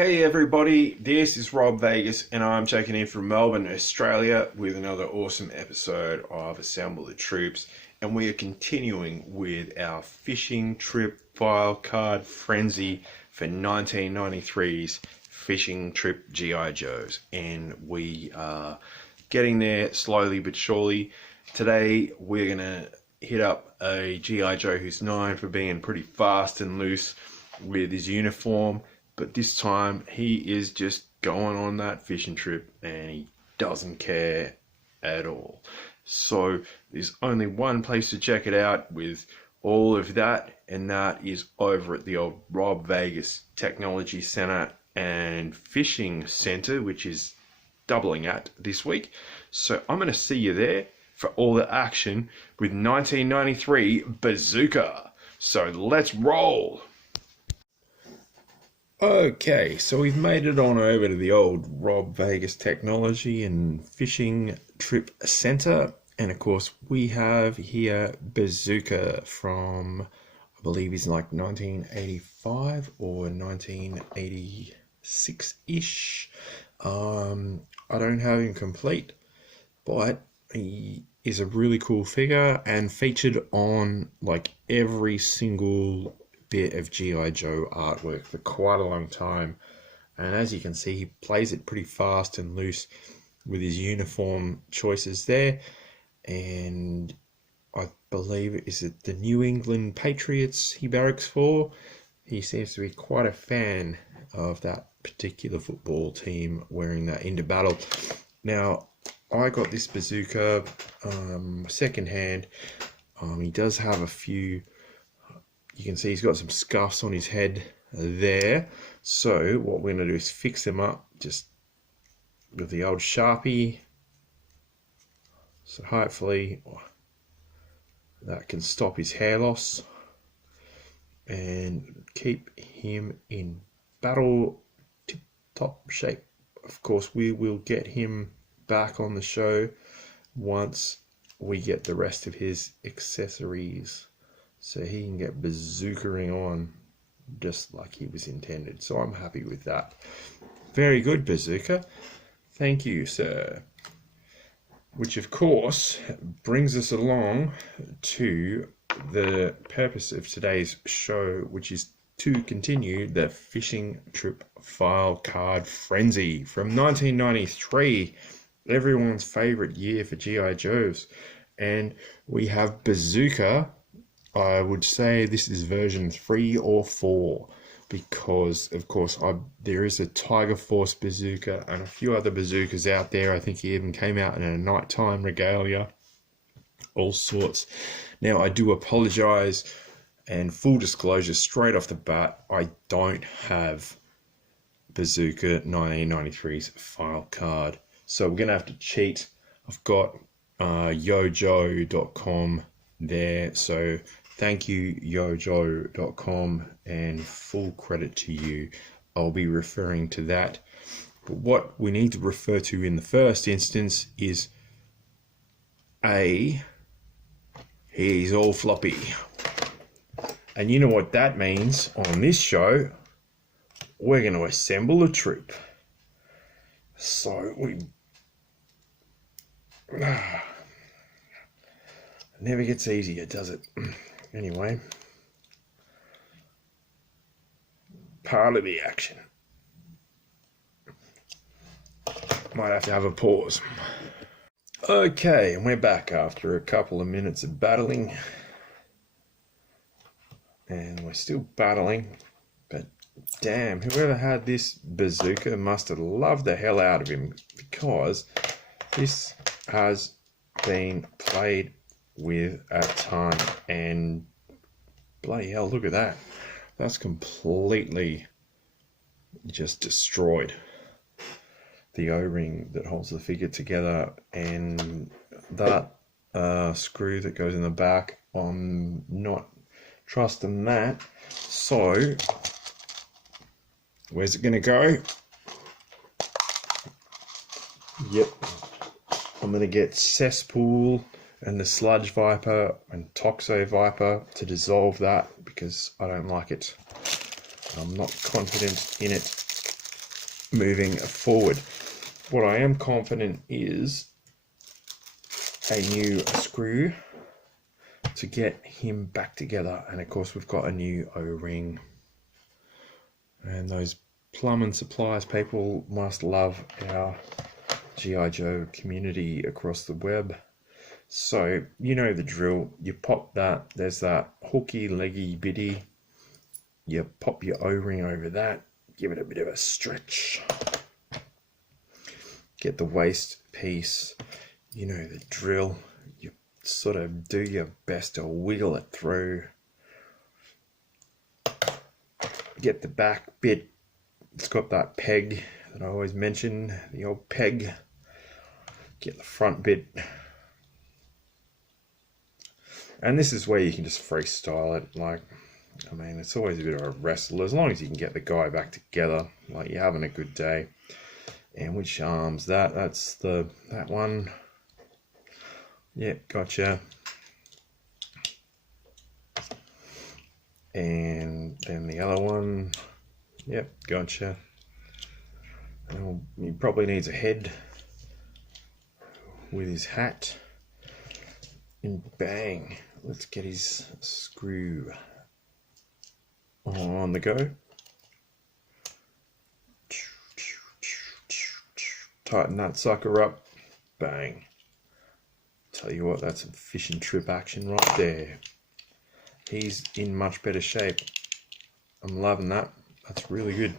Hey everybody, this is Rob Vegas and I'm checking in from Melbourne, Australia with another awesome episode of Assemble the Troops, and we are continuing with our fishing trip file card frenzy for 1993's fishing trip G.I. Joes, and we are getting there slowly but surely. Today we're going to hit up a G.I. Joe who's known for being pretty fast and loose with his uniform. But this time he is just going on that fishing trip and he doesn't care at all. So there's only one place to check it out with all of that, and that is over at the old Rob Vegas Technology Center and Fishing Center, which is doubling at this week. So I'm going to see you there for all the action with 1993 Bazooka. So let's roll. Okay, so we've made it on over to the old Rob Vegas Technology and Fishing Trip Center, and of course we have here Bazooka from, I believe he's like 1985 or 1986-ish. I don't have him complete, but he is a really cool figure and featured on like every single bit of G.I. Joe artwork for quite a long time, and as you can see he plays it pretty fast and loose with his uniform choices there. And I believe is it the New England Patriots he barracks for. He seems to be quite a fan of that particular football team, wearing that into battle. Now I got this Bazooka second hand. He does have a few, you can see he's got some scuffs on his head there. So what we're going to do is fix him up just with the old Sharpie. So hopefully that can stop his hair loss and keep him in battle tip-top shape. Of course, we will get him back on the show once we get the rest of his accessories, so he can get bazookaing on just like he was intended. So I'm happy with that. Very good, Bazooka. Thank you, sir. Which of course brings us along to the purpose of today's show, which is to continue the fishing trip file card frenzy from 1993, everyone's favorite year for G.I. Joes. And we have Bazooka. I would say this is version 3 or 4, because of course there is a Tiger Force Bazooka and a few other bazookas out there. I think he even came out in a nighttime regalia, all sorts. Now I do apologize, and full disclosure straight off the bat, I don't have Bazooka 1993's file card, so we're gonna have to cheat. I've got yojoe.com there, so thank you yojoe.com, and full credit to you. I'll be referring to that. But what we need to refer to in the first instance is A, he's all floppy. And you know what that means on this show? We're going to assemble a troop. So we never gets easier, does it? Anyway, part of the action. Might have to have a pause. Okay, and we're back after a couple of minutes of battling. And we're still battling, but damn, whoever had this Bazooka must have loved the hell out of him, because this has been played with a ton, and bloody hell, look at that. That's completely just destroyed the O-ring that holds the figure together, and that screw that goes in the back, I'm not trusting that. So where's it gonna go? Yep, I'm gonna get Cesspool and the Sludge Viper and Toxo Viper to dissolve that, because I don't like it. I'm not confident in it moving forward. What I am confident is a new screw to get him back together, and of course we've got a new O-ring, and those plumbing supplies people must love our G.I. Joe community across the web. So you know the drill. You pop that, there's that hooky leggy bitty, you pop your O-ring over that, give it a bit of a stretch, get the waist piece, you know the drill. You sort of do your best to wiggle it through, get the back bit, it's got that peg that I always mention, the old peg, get the front bit. And this is where you can just freestyle it. Like, I mean, it's always a bit of a wrestle, as long as you can get the guy back together, like you're having a good day. And which arm's that? That's that one. Yep, gotcha. And then the other one. Yep, gotcha. And he probably needs a head with his hat. And bang, let's get his screw on the go. Tighten that sucker up. Bang. Tell you what, that's some fishing trip action right there. He's in much better shape. I'm loving that. That's really good.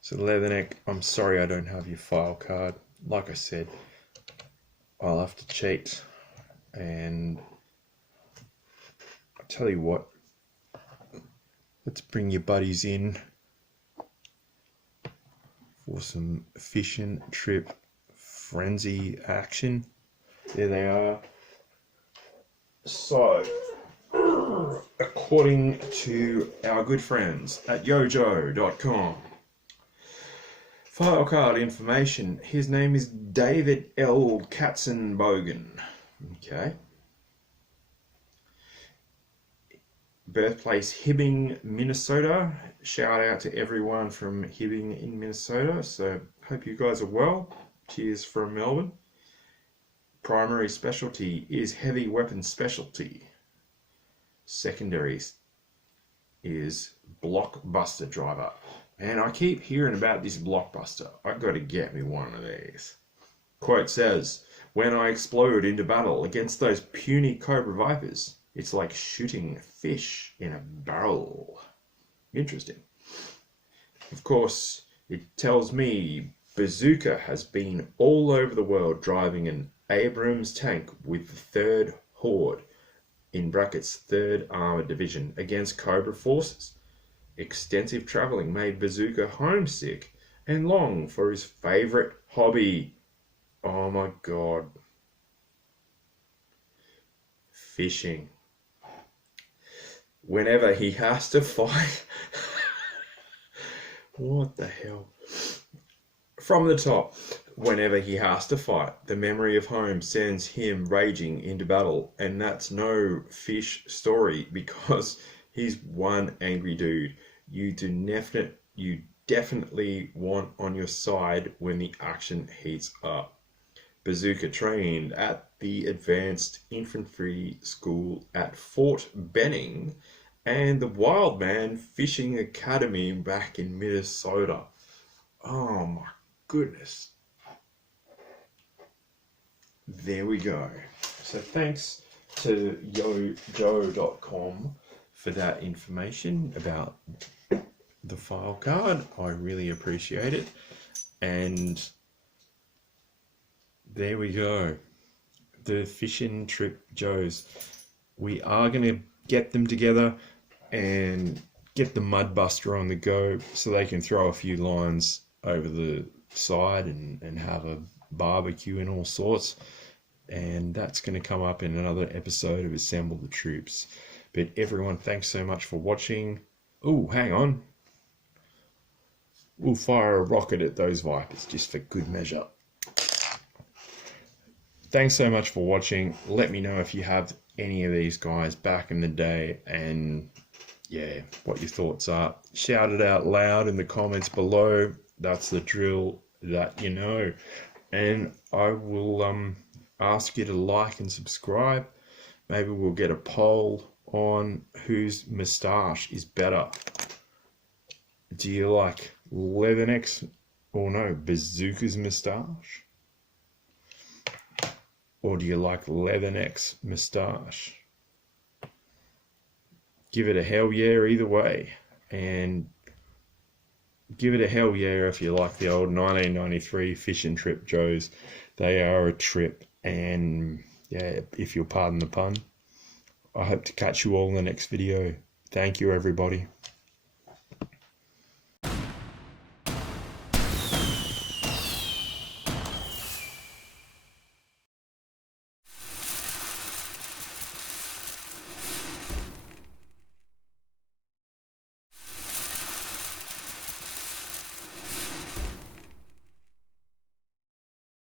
So Leatherneck, I'm sorry I don't have your file card. Like I said, I'll have to cheat. And I'll tell you what, let's bring your buddies in for some Fishin' Trip Frenzy action. There they are. So, according to our good friends at yojoe.com, file card information, his name is David L. Katzenbogen. Okay. Birthplace Hibbing, Minnesota. Shout out to everyone from Hibbing in Minnesota. So hope you guys are well. Cheers from Melbourne. Primary specialty is heavy weapons specialty. Secondary is blockbuster driver. And I keep hearing about this blockbuster. I've got to get me one of these. Quote says, "When I explode into battle against those puny Cobra Vipers, it's like shooting fish in a barrel." Interesting. Of course, it tells me Bazooka has been all over the world driving an Abrams tank with the 3rd Horde, in brackets 3rd Armored Division, against Cobra forces. Extensive travelling made Bazooka homesick and long for his favourite hobby. Oh my god. Fishing. Whenever he has to fight. What the hell? From the top. Whenever he has to fight, the memory of home sends him raging into battle. And that's no fish story, because he's one angry dude you definitely want on your side when the action heats up. Bazooka trained at the Advanced Infantry School at Fort Benning and the Wildman Fishing Academy back in Minnesota. Oh my goodness. There we go. So thanks to yojoe.com for that information about the file card. I really appreciate it. And there we go. The Fishin' Trip Joes. We are going to get them together and get the Mudbuster on the go so they can throw a few lines over the side and have a barbecue and all sorts. And that's going to come up in another episode of Assemble the Troops. But everyone, thanks so much for watching. Oh, hang on. We'll fire a rocket at those Vipers just for good measure. Thanks so much for watching. Let me know if you have any of these guys back in the day and yeah, what your thoughts are. Shout it out loud in the comments below. That's the drill that you know. And I will ask you to like and subscribe. Maybe we'll get a poll on whose moustache is better. Do you like Leatherneck's, or no, Bazooka's moustache? Or do you like Leatherneck's moustache? Give it a hell yeah either way. And give it a hell yeah if you like the old 1993 fishing trip Joes. They are a trip. And yeah, if you'll pardon the pun, I hope to catch you all in the next video. Thank you, everybody.